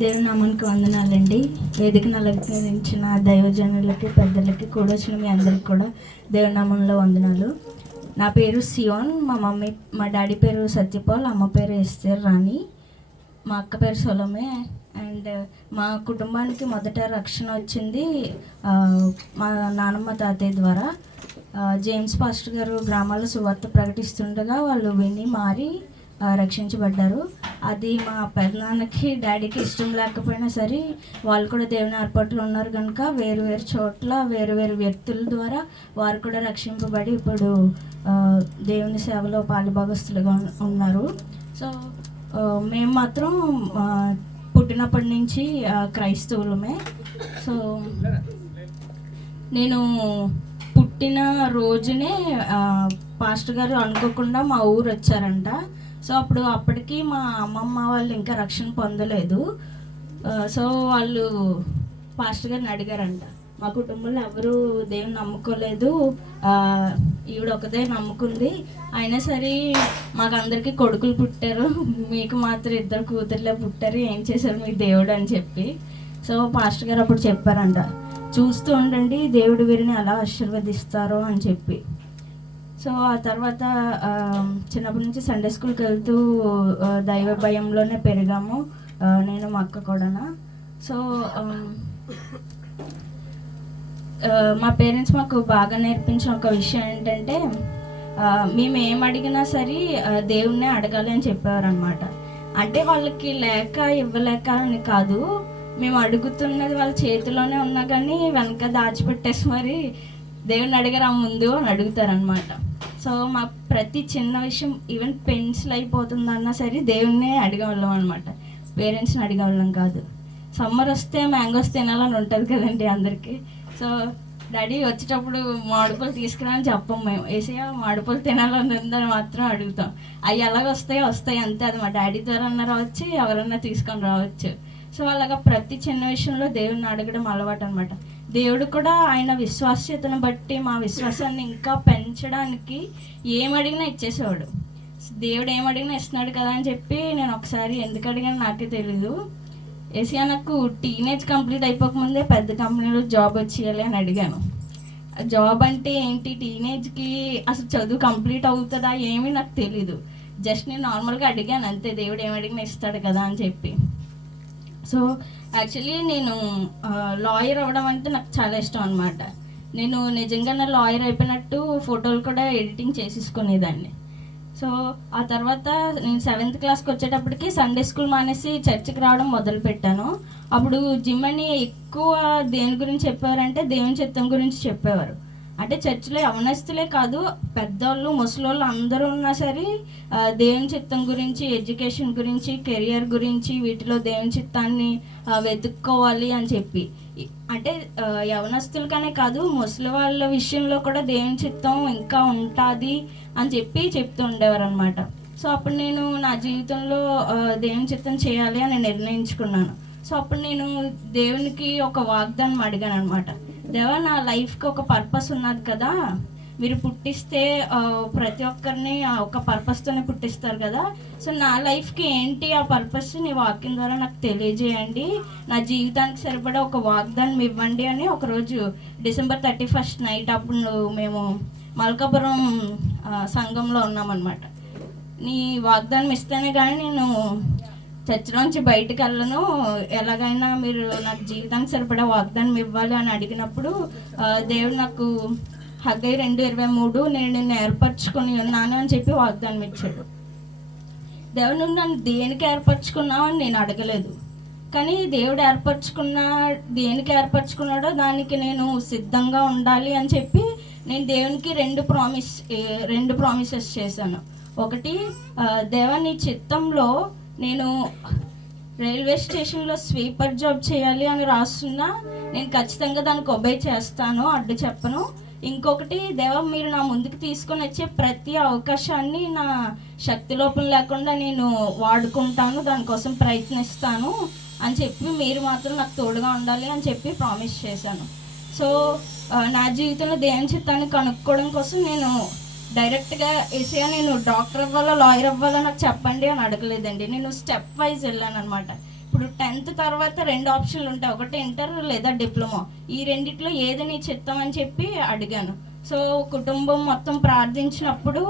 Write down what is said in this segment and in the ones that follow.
దేవుని నామానికి వందనాలండి. వేదికను అలంకరించిన దైవజనులకి, పెద్దలకి, కూడొచ్చిన మీ అందరికి కూడా దేవుని నామంలో వందనాలు. నా పేరు సియోన్. మా డాడీ పేరు సత్యపాల్, అమ్మ పేరు ఎస్తేర్ రాణి, మా అక్క పేరు సొలమే. అండ్ మా కుటుంబానికి మొదట రక్షణ వచ్చింది మా నానమ్మ తాతయ్య ద్వారా. జేమ్స్ పాస్టర్ గారు గ్రామాల్లో సువార్త ప్రకటిస్తుండగా వాళ్ళు విని మారి రక్షించబడ్డారు. అది మా పెదనాన్నకి డాడీకి ఇష్టం లేకపోయినా సరే వాళ్ళు కూడా దేవుని ఏర్పాట్లు ఉన్నారు కనుక వేరు వేరు చోట్ల వేరు వేరు వ్యక్తుల ద్వారా వారు కూడా రక్షింపబడి ఇప్పుడు దేవుని సేవలో పాలుభాగస్తులుగా ఉన్నారు. సో మేము మాత్రం పుట్టినప్పటి నుంచి క్రైస్తవులమే. సో నేను పుట్టిన రోజునే పాస్టర్ గారు అనుకోకుండా మా ఊరు వచ్చారంట. సో అప్పటికి మా అమ్మమ్మ వాళ్ళు ఇంకా రక్షణ పొందలేదు. సో వాళ్ళు పాస్టర్ గారిని అడిగారంట, మా కుటుంబంలో ఎవరు దేవుని నమ్ముకోలేదు, ఈవిడ ఒకదే నమ్ముకుంది, అయినా సరే మాకు అందరికీ కొడుకులు పుట్టారు, మీకు మాత్రం 2 కూతుర్లే పుట్టారు, ఏం చేశారు మీ దేవుడు అని చెప్పి. సో పాస్టర్ గారు అప్పుడు చెప్పారంట, చూస్తూ ఉండండి దేవుడు వీరిని ఎలా ఆశీర్వదిస్తారో అని చెప్పి. సో ఆ తర్వాత చిన్నప్పటి నుంచి సండే స్కూల్కి వెళ్తూ దైవ భయంలోనే పెరిగాము, నేను మా అక్క కూడా. సో మా పేరెంట్స్ మాకు బాగా నేర్పించిన ఒక విషయం ఏంటంటే మేము ఏం అడిగినా సరే దేవుణ్ణే అడగాలి అని చెప్పేవారు అనమాట. అంటే వాళ్ళకి లేక ఇవ్వలేక అని కాదు, మేము అడుగుతున్నది వాళ్ళ చేతిలోనే ఉన్నా కానీ వెనక దాచిపెట్టేసి మరి దేవుని అడిగారు ఆ ముందు అని అడుగుతారనమాట. సో మా ప్రతి చిన్న విషయం, ఈవెన్ పెన్సిల్ అయిపోతుందన్నా సరే దేవుణ్ణే అడిగేవాళ్ళం అనమాట, పేరెంట్స్ని అడిగేవాళ్ళం కాదు. సమ్మర్ వస్తే మ్యాంగోస్ తినాలని ఉంటుంది కదండి అందరికీ. సో డాడీ వచ్చేటప్పుడు మామిడిపళ్ళు తీసుకురాని చెప్పం, మేము వేసేయ మామిడిపళ్ళు తినాలని ఉందని మాత్రం అడుగుతాం. అవి ఎలాగ వస్తాయి అంతే, అది మా డాడీ ద్వారా అన్నా రావచ్చు, ఎవరన్నా తీసుకొని రావచ్చు. సో అలాగా ప్రతి చిన్న విషయంలో దేవుణ్ణి అడగడం అలవాటు అనమాట. దేవుడు కూడా ఆయన విశ్వాస్యతను బట్టి మా విశ్వాసాన్ని ఇంకా పెంచడానికి ఏమడిగినా ఇచ్చేసేవాడు. దేవుడు ఏమడిగినా ఇస్తున్నాడు కదా అని చెప్పి నేను ఒకసారి ఎందుకు అడిగాను నాకే తెలీదు. ఏసియా నాకు టీనేజ్ కంప్లీట్ అయిపోకముందే పెద్ద కంపెనీలో జాబ్ వచ్చేయాలి అని అడిగాను. జాబ్ అంటే ఏంటి, టీనేజ్కి అసలు చదువు కంప్లీట్ అవుతుందా ఏమీ నాకు తెలీదు. జస్ట్ నేను నార్మల్గా అడిగాను అంతే, దేవుడు ఏమడిగినా ఇస్తాడు కదా అని చెప్పి. సో యాక్చువల్లీ నేను లాయర్ అవ్వడం అంటే నాకు చాలా ఇష్టం అనమాట. నేను నిజంగా నా లాయర్ అయిపోయినట్టు ఫోటోలు కూడా ఎడిటింగ్ చేసేసుకునేదాన్ని. సో ఆ తర్వాత నేను 7th క్లాస్కి వచ్చేటప్పటికి సండే స్కూల్ మానేసి చర్చికి రావడం మొదలుపెట్టాను. అప్పుడు జిమ్ అని ఎక్కువ దేని గురించి చెప్పేవారంటే దేవుని చిత్తం గురించి చెప్పేవారు. అంటే చర్చిలో యవనస్తులే కాదు, పెద్దవాళ్ళు ముసలోళ్ళు అందరూ ఉన్నా సరే దేవుని చిత్తం గురించి, ఎడ్యుకేషన్ గురించి, కెరియర్ గురించి, వీటిలో దేవుని చిత్తాన్ని వెతుక్కోవాలి అని చెప్పి, అంటే యవనస్తులకనే కాదు ముసలి వాళ్ళ విషయంలో కూడా దేవుని చిత్తం ఇంకా ఉంటుంది అని చెప్పి చెప్తూ ఉండేవారు అనమాట. సో అప్పుడు నేను నా జీవితంలో దేవుని చిత్తం చేయాలి అని నిర్ణయించుకున్నాను. సో అప్పుడు నేను దేవునికి ఒక వాగ్దానం అడిగాను అనమాట, దేవా నా లైఫ్కి ఒక పర్పస్ ఉన్నది కదా, మీరు పుట్టిస్తే ప్రతి ఒక్కరిని ఒక పర్పస్తోనే పుట్టిస్తారు కదా, సో నా లైఫ్కి ఏంటి ఆ పర్పస్, నీ వాక్యం ద్వారా నాకు తెలియజేయండి, నా జీవితానికి సరిపడా ఒక వాగ్దానం ఇవ్వండి అని ఒకరోజు December 31st నైట్ అప్పుడు మేము మల్కాపురం సంఘంలో ఉన్నామన్నమాట. నీ వాగ్దానం ఇస్తేనే కానీ నేను చర్చిలోంచి బయటకు వెళ్ళను, ఎలాగైనా మీరు నాకు జీవితానికి సరిపడా వాగ్దానం ఇవ్వాలి అని అడిగినప్పుడు దేవుడు నాకు హగ్గై 2:23 నేను నిన్ను ఏర్పరచుకొని ఉన్నాను అని చెప్పి వాగ్దానం ఇచ్చాడు. దేవుడు నన్ను దేనికి ఏర్పరచుకున్నావు అని నేను అడగలేదు, కానీ దేవుడు దేనికి ఏర్పరచుకున్నాడో దానికి నేను సిద్ధంగా ఉండాలి అని చెప్పి నేను దేవునికి 2 ప్రామిసెస్ చేశాను. ఒకటి, దేవా నీ చిత్తంలో నేను రైల్వే స్టేషన్లో స్వీపర్ జాబ్ చేయాలి అని రాస్తున్నా, నేను ఖచ్చితంగా దానికి ఒబే చేస్తాను, అడ్డు చెప్పను. ఇంకొకటి, దేవా మీరు నా ముందుకు తీసుకొని వచ్చే ప్రతి అవకాశాన్ని నా శక్తి లోపం లేకుండా నేను వాడుకుంటాను, దానికోసం ప్రయత్నిస్తాను అని చెప్పి మీరు మాత్రం నాకు తోడుగా ఉండాలి అని చెప్పి ప్రామిస్ చేశాను. సో నా జీవితంలో దేవుని చిత్తాన్ని కనుక్కోవడం కోసం నేను డైరెక్ట్గా ఏసయ్య నేను డాక్టర్ అవ్వాలా లాయర్ అవ్వాలా నాకు చెప్పండి అని అడగలేదండి. నేను స్టెప్ వైజ్ వెళ్ళాను అనమాట. ఇప్పుడు 10th తర్వాత 2 ఆప్షన్లు ఉంటాయి, ఒకటి ఇంటర్ లేదా డిప్లొమా. ఈ రెండిట్లో ఏది నీ చిత్తం అని చెప్పి అడిగాను. సో కుటుంబం మొత్తం ప్రార్థించినప్పుడు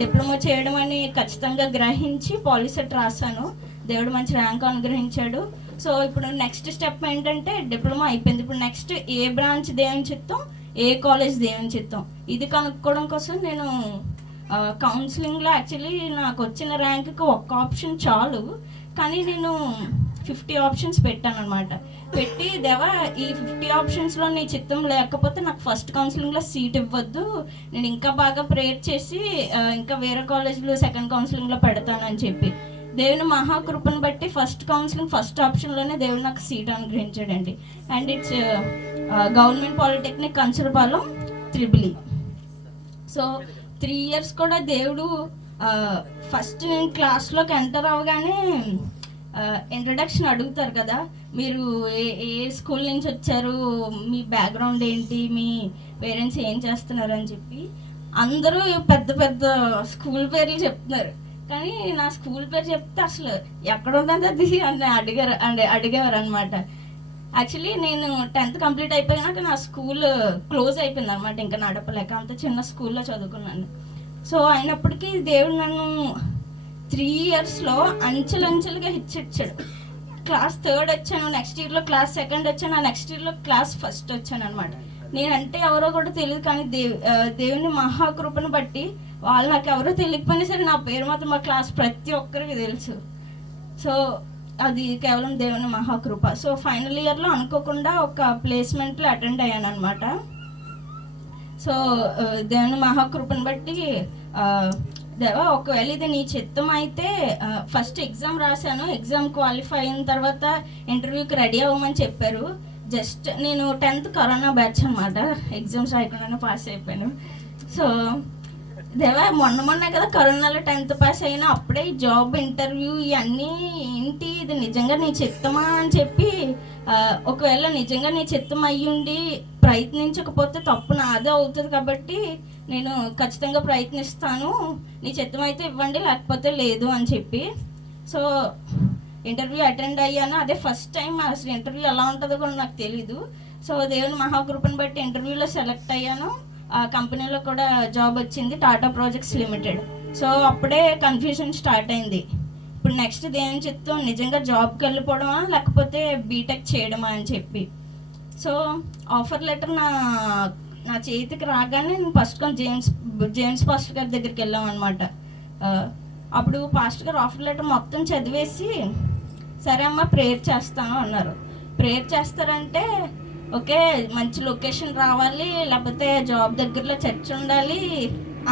డిప్లొమా చేయడం అని ఖచ్చితంగా గ్రహించి పాలిసెట్ రాశాను. దేవుడు మంచి ర్యాంక్ అనుగ్రహించాడు. సో ఇప్పుడు నెక్స్ట్ స్టెప్ ఏంటంటే డిప్లొమా అయిపోయింది. ఇప్పుడు నెక్స్ట్ ఏ బ్రాంచ్ దేవుని చిత్తం, ఏ కాలేజ్ దేవుని చిత్తం, ఇది కనుక్కోవడం కోసం నేను కౌన్సిలింగ్లో యాక్చువల్లీ నాకు వచ్చిన ర్యాంక్కి ఒక్క ఆప్షన్ చాలు, కానీ నేను 50 ఆప్షన్స్ పెట్టాను అనమాట. పెట్టి దేవా ఈ 50 ఆప్షన్స్లో నీ చిత్తం లేకపోతే నాకు ఫస్ట్ కౌన్సిలింగ్లో సీట్ ఇవ్వద్దు, నేను ఇంకా బాగా ప్రేయర్ చేసి ఇంకా వేరే కాలేజ్లో సెకండ్ కౌన్సిలింగ్లో పెడతానని చెప్పి దేవుని మహాకృపను బట్టి ఫస్ట్ కౌన్సిలింగ్ ఫస్ట్ ఆప్షన్లోనే దేవుడు నాకు సీట్ అనుగ్రహించాడండి. And it's government polytechnic Kancharapalem triple. So 3 years కూడా దేవుడు ఫస్ట్ నేను క్లాస్లోకి ఎంటర్ అవ్వగానే ఇంట్రడక్షన్ అడుగుతారు కదా, మీరు ఏ స్కూల్ నుంచి వచ్చారు, మీ బ్యాక్గ్రౌండ్ ఏంటి, మీ పేరెంట్స్ ఏం చేస్తున్నారు అని చెప్పి అందరూ పెద్ద పెద్ద స్కూల్ పేర్లు చెప్తున్నారు. కానీ నా స్కూల్ పేరు చెప్తే అసలు ఎక్కడ ఉన్నది అది అని అడిగేవారు అనమాట. యాక్చువల్లీ నేను 10th కంప్లీట్ అయిపోయినాక నా స్కూల్ క్లోజ్ అయిపోయింది అనమాట, ఇంకా నడపలేక. అంత చిన్న స్కూల్లో చదువుకున్నాను. సో అయినప్పటికీ దేవుడు నన్ను 3 yearsలో అంచెలంచెలుగా ఇచ్చాడు. క్లాస్ 3rd వచ్చాను, నెక్స్ట్ ఇయర్లో క్లాస్ 2nd వచ్చాను, నెక్స్ట్ ఇయర్లో క్లాస్ 1st వచ్చాను అనమాట. నేనంటే ఎవరో కూడా తెలియదు, కానీ దేవుని మహాకృపను బట్టి వాళ్ళు నాకు ఎవరో తెలియకపోయినా సరే నా పేరు మాత్రం మా క్లాస్ ప్రతి ఒక్కరికి తెలుసు. సో అది కేవలం దేవుని మహాకృప. సో ఫైనల్ ఇయర్లో అనుకోకుండా ఒక ప్లేస్మెంట్లో అటెండ్ అయ్యాను అనమాట. సో దేవుని మహాకృపను బట్టి దేవా ఒకవేళ ఇది నీ చిత్తం అయితే ఫస్ట్ ఎగ్జామ్ రాశాను. ఎగ్జామ్ క్వాలిఫై అయిన తర్వాత ఇంటర్వ్యూకి రెడీ అవ్వమని చెప్పారు. జస్ట్ నేను 10th కరోనా బ్యాచ్ అనమాట, ఎగ్జామ్స్ రాయకుండానే పాస్ అయిపోయాను. సో దేవా మొన్న కదా కరోనాలో 10th పాస్ అయినా, అప్పుడే జాబ్ ఇంటర్వ్యూ ఇవన్నీ ఏంటి, ఇది నిజంగా నీ చిత్తమా అని చెప్పి ఒకవేళ నిజంగా నీ చిత్తం అయ్యుండి ప్రయత్నించకపోతే తప్పు నాదే అవుతుంది, కాబట్టి నేను ఖచ్చితంగా ప్రయత్నిస్తాను, నీ చిత్తం అయితే ఇవ్వండి లేకపోతే లేదు అని చెప్పి. సో ఇంటర్వ్యూ అటెండ్ అయ్యాను. అదే ఫస్ట్ టైం, అసలు ఇంటర్వ్యూ ఎలా ఉంటుందో కూడా నాకు తెలీదు. సో దేవుని మహాకృపను బట్టి ఇంటర్వ్యూలో సెలెక్ట్ అయ్యాను. ఆ కంపెనీలో కూడా జాబ్ వచ్చింది, టాటా ప్రాజెక్ట్స్ లిమిటెడ్. సో అప్పుడే కన్ఫ్యూజన్ స్టార్ట్ అయింది. ఇప్పుడు నెక్స్ట్ దేవుని చిత్తం నిజంగా జాబ్కి వెళ్ళిపోవడమా లేకపోతే బీటెక్ చేయడమా అని చెప్పి. సో ఆఫర్ లెటర్ నా చేతికి రాగానే నేను ఫస్ట్ జేమ్స్ పాస్టర్ గారి దగ్గరికి వెళ్ళాం అనమాట. అప్పుడు పాస్టర్ గారు ఆఫర్ లెటర్ మొత్తం చదివేసి సరే అమ్మ ప్రేయర్ చేస్తాను అన్నారు. ప్రేయర్ చేస్తారంటే ఓకే మంచి లొకేషన్ రావాలి, లేకపోతే జాబ్ దగ్గరలో చర్చ్ ఉండాలి,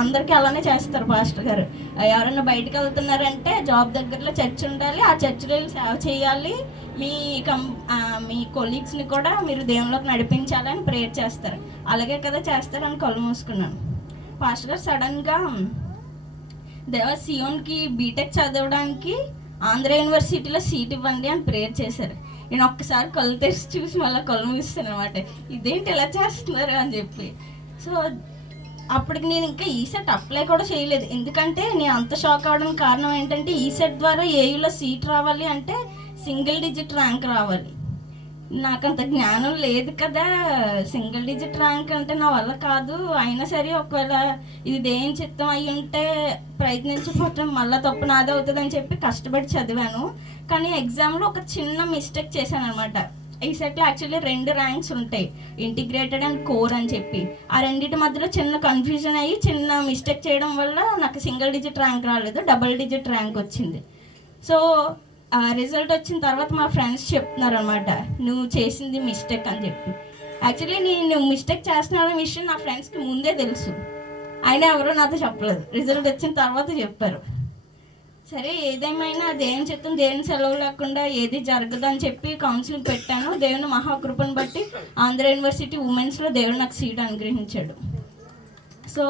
అందరికీ అలానే చేస్తారు పాస్టర్ గారు. ఎవరైనా బయటకు వెళ్తున్నారంటే జాబ్ దగ్గరలో చర్చ్ ఉండాలి, ఆ చర్చ్లో సేవ చేయాలి, మీ కొలీగ్స్ని కూడా మీరు దేవుళ్ళకి నడిపించాలని ప్రేయర్ చేస్తారు. అలాగే కదా చేస్తారని కళ్ళు మూసుకున్నాను. పాస్టర్ గారు సడన్గా దేవా సియోన్కి బీటెక్ చదవడానికి ఆంధ్ర యూనివర్సిటీలో సీట్ ఇవ్వండి అని ప్రేయర్ చేశారు. నేను ఒక్కసారి కళ్ళు తెరిచి చూసి మళ్ళీ కళ్ళు మూస్తాను అనమాట, ఇదేంటి ఎలా చేస్తున్నారు అని చెప్పి. సో అప్పటికి నేను ఇంకా ఈసెట్ అప్లై కూడా చేయలేదు, ఎందుకంటే నేను అంత షాక్ అవ్వడానికి కారణం ఏంటంటే ఈసెట్ ద్వారా ఏయులో సీట్ రావాలి అంటే సింగిల్ డిజిట్ ర్యాంక్ రావాలి. నాకు అంత జ్ఞానం లేదు కదా, సింగిల్ డిజిట్ ర్యాంక్ అంటే నా వల్ల కాదు. అయినా సరే ఒకవేళ ఇది దేని చిత్తం అయి ఉంటే ప్రయత్నించకపోతే మళ్ళీ తప్పు నాదే అవుతుంది అని చెప్పి కష్టపడి చదివాను. కానీ ఎగ్జామ్లో ఒక చిన్న మిస్టేక్ చేశాను అనమాట. ఈ సెట్లో యాక్చువల్లీ 2 ర్యాంక్స్ ఉంటాయి, ఇంటిగ్రేటెడ్ అండ్ కోర్ అని చెప్పి. ఆ రెండింటి మధ్యలో చిన్న కన్ఫ్యూజన్ అయ్యి చిన్న మిస్టేక్ చేయడం వల్ల నాకు సింగిల్ డిజిట్ ర్యాంక్ రాలేదు, డబుల్ డిజిట్ ర్యాంక్ వచ్చింది. సో రిజల్ట్ వచ్చిన తర్వాత మా ఫ్రెండ్స్ చెప్తున్నారు అనమాట, నువ్వు చేసింది మిస్టేక్ అని చెప్పి. యాక్చువల్లీ నేను మిస్టేక్ చేస్తున్నాననే విషయం నా ఫ్రెండ్స్కి ముందే తెలుసు, అయినా ఎవరో నాతో చెప్పలేదు, రిజల్ట్ వచ్చిన తర్వాత చెప్పారు. సరే ఏదేమైనా దేవుని చిత్తం, దేవుని సెలవు లేకుండా ఏది జరగదు అని చెప్పి కౌన్సిలింగ్ పెట్టాను. దేవుని మహాకృపను బట్టి ఆంధ్ర యూనివర్సిటీ ఉమెన్స్లో దేవుడు నాకు సీట్ అనుగ్రహించాడు. సో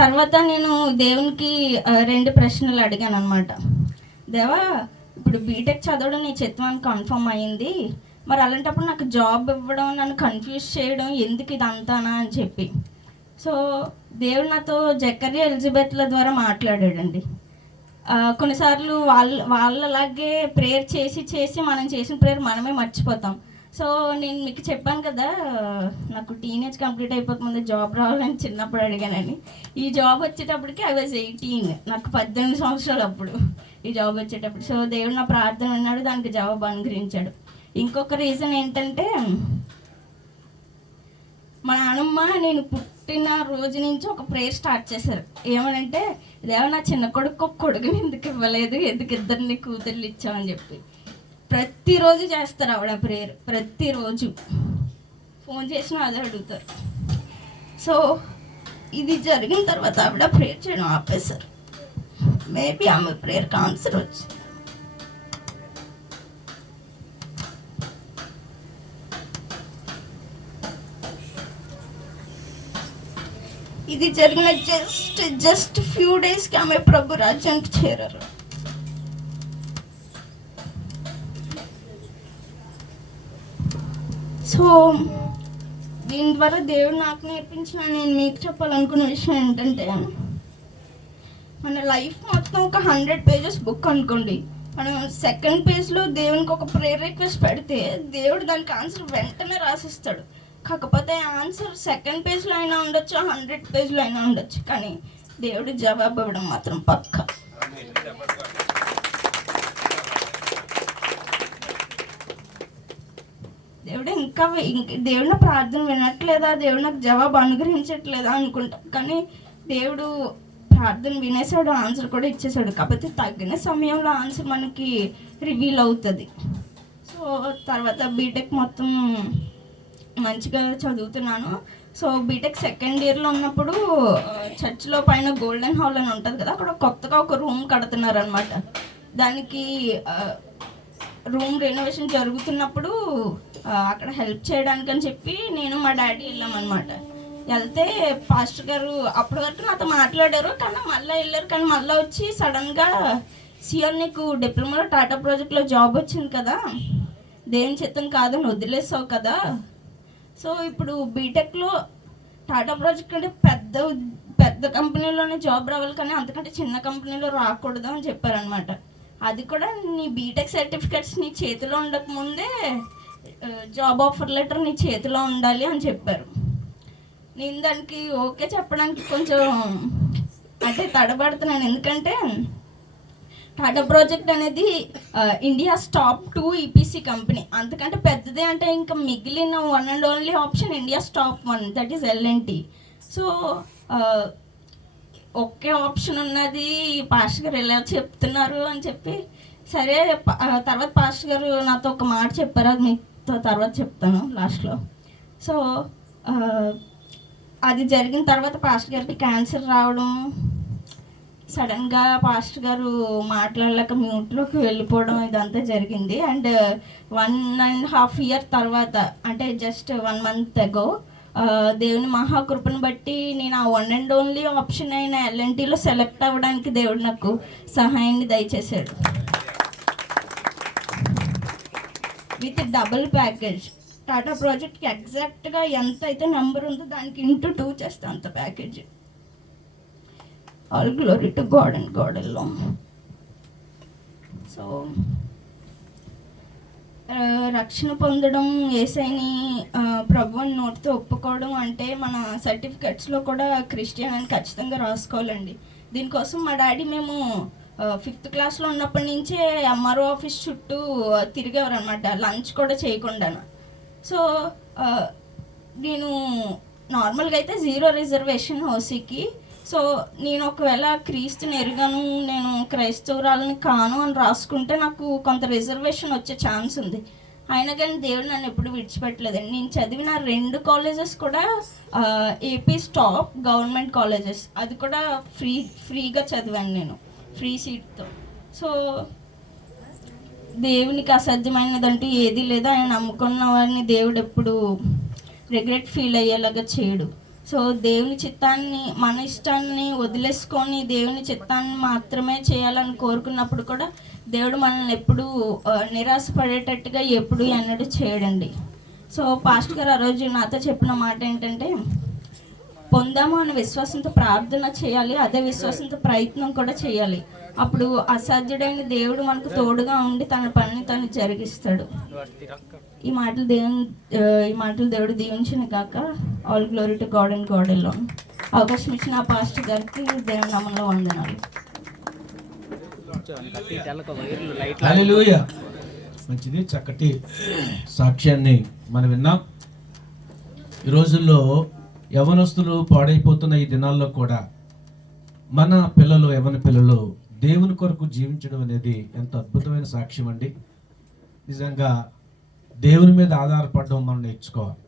తర్వాత నేను దేవునికి 2 ప్రశ్నలు అడిగాను అనమాట. దేవా ఇప్పుడు బీటెక్ చదవడం నీ చిత్తానికి కన్ఫర్మ్ అయ్యింది, మరి అలాంటప్పుడు నాకు జాబ్ ఇవ్వడం, నన్ను కన్ఫ్యూజ్ చేయడం ఎందుకు ఇదంతానా అని చెప్పి. సో దేవుడు నాతో జకర్యా ఎలిజబెత్ల ద్వారా మాట్లాడాడండి. కొన్నిసార్లు వాళ్ళలాగే ప్రేయర్ చేసి మనం చేసిన ప్రేయర్ మనమే మర్చిపోతాం. సో నేను మీకు చెప్పాను కదా, నాకు టీనేజ్ కంప్లీట్ అయిపోకముందు జాబ్ రావాలని చిన్నప్పుడు అడిగానని. ఈ జాబ్ వచ్చేటప్పటికి ఐ వాజ్ 18, నాకు 18 సంవత్సరాలు అప్పుడు ఈ జాబ్ వచ్చేటప్పుడు. సో దేవుడు నా ప్రార్థన విన్నాడు, దానికి జవాబు అనుగ్రహించాడు. ఇంకొక రీజన్ ఏంటంటే, మా నాన్నమ్మ నేను పుట్టిన రోజు నుంచి ఒక ప్రేయర్ స్టార్ట్ చేశారు. ఏమనంటే, దేవా నా చిన్న కొడుకు ఒక కొడుకుని ఎందుకు ఇవ్వలేదు, ఎందుకు ఇద్దరిని కూతుర్లు ఇచ్చామని చెప్పి ప్రతిరోజు చేస్తారు ఆవిడ ప్రేయర్. ప్రతిరోజు ఫోన్ చేసినా అదే అడుగుతారు. సో ఇది జరిగిన తర్వాత ఆవిడ ప్రేయర్ చేయడం ఆపేశారు. మేబీ ఆమె ప్రేయర్కి ఆన్సర్ వచ్చి ఇది జరిగిన జస్ట్ ఫ్యూ డేస్కి ఆమె ప్రభు రాజ్యానికి చేరారు. సో దీని ద్వారా దేవుడు నాకు నేర్పించిన, నేను మీకు చెప్పాలనుకున్న విషయం ఏంటంటే, మన లైఫ్ మొత్తం ఒక 100 pages బుక్ అనుకోండి. మనం సెకండ్ పేజ్లో దేవునికి ఒక ప్రేయర్ రిక్వెస్ట్ పెడితే దేవుడు దానికి ఆన్సర్ వెంటనే రాసిస్తాడు. కాకపోతే ఆన్సర్ సెకండ్ పేజ్లో అయినా ఉండొచ్చు, 100 pages అయినా ఉండొచ్చు, కానీ దేవుడు జవాబు ఇవ్వడం మాత్రం పక్కా. దేవుడు ఇంకా దేవుడు ప్రార్థన వినట్లేదా, దేవుడు నాకు జవాబు అనుగ్రహించట్లేదా అనుకుంటాం, కానీ దేవుడు ప్రార్థన వినేసాడు, ఆన్సర్ కూడా ఇచ్చేసాడు. కాకపోతే తగిన సమయంలో ఆన్సర్ మనకి రివీల్ అవుతుంది. సో తర్వాత బీటెక్ మొత్తం మంచిగా చదువుతున్నాను. సో బీటెక్ సెకండ్ ఇయర్లో ఉన్నప్పుడు చర్చ్లో పైన గోల్డెన్ హాల్ అని ఉంటుంది కదా, అక్కడ కొత్తగా ఒక రూమ్ కడుతున్నారు అనమాట. దానికి రూమ్ రెనోవేషన్ జరుగుతున్నప్పుడు అక్కడ హెల్ప్ చేయడానికి అని చెప్పి నేను మా డాడీ వెళ్ళామన్నమాట. వెళ్తే పాస్టర్ గారు అప్పటి వరకు నాతో మాట్లాడారు, కానీ మళ్ళీ వెళ్ళారు. కానీ మళ్ళీ వచ్చి సడన్గా, సిఆర్ నీకు డిప్లొమాలో టాటా ప్రాజెక్ట్లో జాబ్ వచ్చింది కదా, దేవుని చిత్తం కాదని వదిలేసావు కదా, సో ఇప్పుడు బీటెక్లో టాటా ప్రాజెక్ట్ అంటే పెద్ద కంపెనీలోనే జాబ్ రావాలి, కానీ అంతకంటే చిన్న కంపెనీలో రాకూడదు అని చెప్పారనమాట. అది కూడా నీ బీటెక్ సర్టిఫికెట్స్ నీ చేతిలో ఉండకముందే జాబ్ ఆఫర్ లెటర్ నీ చేతిలో ఉండాలి అని చెప్పారు. నేను దానికి ఓకే చెప్పడానికి కొంచెం అంటే తడబడుతున్నాను. ఎందుకంటే టాటా ప్రాజెక్ట్ అనేది ఇండియాస్ టాప్ 2 ఈపీసీ కంపెనీ. అంతకంటే పెద్దదే అంటే ఇంకా మిగిలిన one and only option India's top 1, that is LNT. So ఒకే ఆప్షన్ ఉన్నది, పాస్టర్ గారు ఎలా చెప్తున్నారు అని చెప్పి, సరే తర్వాత పాస్టర్ గారు నాతో ఒక మాట చెప్పారు, అది మీతో తర్వాత చెప్తాను లాస్ట్లో. సో అది జరిగిన తర్వాత పాస్టర్ గారికి క్యాన్సర్ రావడం, సడన్గా పాస్టర్ గారు మాట్లాడలేక మ్యూట్లోకి వెళ్ళిపోవడం, ఇదంతా జరిగింది. అండ్ 1.5 year తర్వాత, అంటే జస్ట్ 1 month ago, దేవుని మహాకృపను బట్టి నేను ఆ వన్ అండ్ ఓన్లీ ఆప్షన్ అయిన ఎల్ఎన్టీలో సెలెక్ట్ అవ్వడానికి దేవుడు నాకు సహాయాన్ని దయచేశాడు. With double package. టాటా ప్రాజెక్ట్కి ఎగ్జాక్ట్గా ఎంత అయితే నెంబర్ ఉందో దానికి ఇంటూ 2 చేస్తే అంత package. All glory to God and God alone. So రక్షణ పొందడం, యేసయ్యని ప్రభువుని నోటితో ఒప్పుకోవడం అంటే మన సర్టిఫికెట్స్లో కూడా క్రిస్టియన్ అని ఖచ్చితంగా రాసుకోవాలండి. దీనికోసం మా డాడీ మేము 5th classలో ఉన్నప్పటి నుంచే ఎంఆర్ఓ ఆఫీస్ చుట్టూ తిరిగేవారు అనమాట, లంచ్ కూడా చేయకుండా. సో నేను నార్మల్గా అయితే 0 రిజర్వేషన్ ఓసీకి. సో నేను ఒకవేళ క్రీస్తుని ఎరుగను, నేను క్రైస్తవురాలని కాను అని రాసుకుంటే నాకు కొంత రిజర్వేషన్ వచ్చే ఛాన్స్ ఉంది. అయినా కానీ దేవుడు నన్ను ఎప్పుడు విడిచిపెట్టలేదండి. నేను చదివిన 2 colleges కూడా ఏపీ టాప్ గవర్నమెంట్ కాలేజెస్. అది కూడా ఫ్రీగా చదివాను నేను, ఫ్రీ సీట్తో. సో దేవునికి అసాధ్యమైనదంటూ ఏది లేదు. ఆయన నమ్ముకున్న వారిని దేవుడు ఎప్పుడు రిగ్రెట్ ఫీల్ అయ్యేలాగా చేయడు. సో దేవుని చిత్తాన్ని, మన ఇష్టాన్ని వదిలేసుకొని దేవుని చిత్తాన్ని మాత్రమే చేయాలని కోరుకున్నప్పుడు కూడా దేవుడు మనల్ని ఎప్పుడు నిరాశపడేటట్టుగా ఎప్పుడు ఎన్నడూ చేయడండి. సో పాస్టర్ గారు ఆ రోజు నాతో చెప్పిన మాట ఏంటంటే, పొందాము అనే విశ్వాసంతో ప్రార్థన చేయాలి, అదే విశ్వాసంతో ప్రయత్నం కూడా చేయాలి. అప్పుడు అసాధ్యుడైన దేవుడు మనకు తోడుగా ఉండి తన పనిని తను జరిగిస్తాడు. ఈ మాటలు దేవుడు దీవించిన కాక. All glory to God and God alone. అవకాశం ఇచ్చిన ఆ పాస్టర్ గారికి దేవుని నామములో వందనాలు. హల్లెలూయా. మంచిది, చక్కటి సాక్ష్యాన్ని మనం విన్నాం. ఈ రోజుల్లో యవనస్తులు పాడైపోతున్న ఈ దినాల్లో కూడా మన పిల్లలు, యవన పిల్లలు దేవుని కొరకు జీవించడం అనేది ఎంత అద్భుతమైన సాక్ష్యం అండి. నిజంగా దేవుని మీద ఆధారపడడం మనం నేర్చుకోవాలి.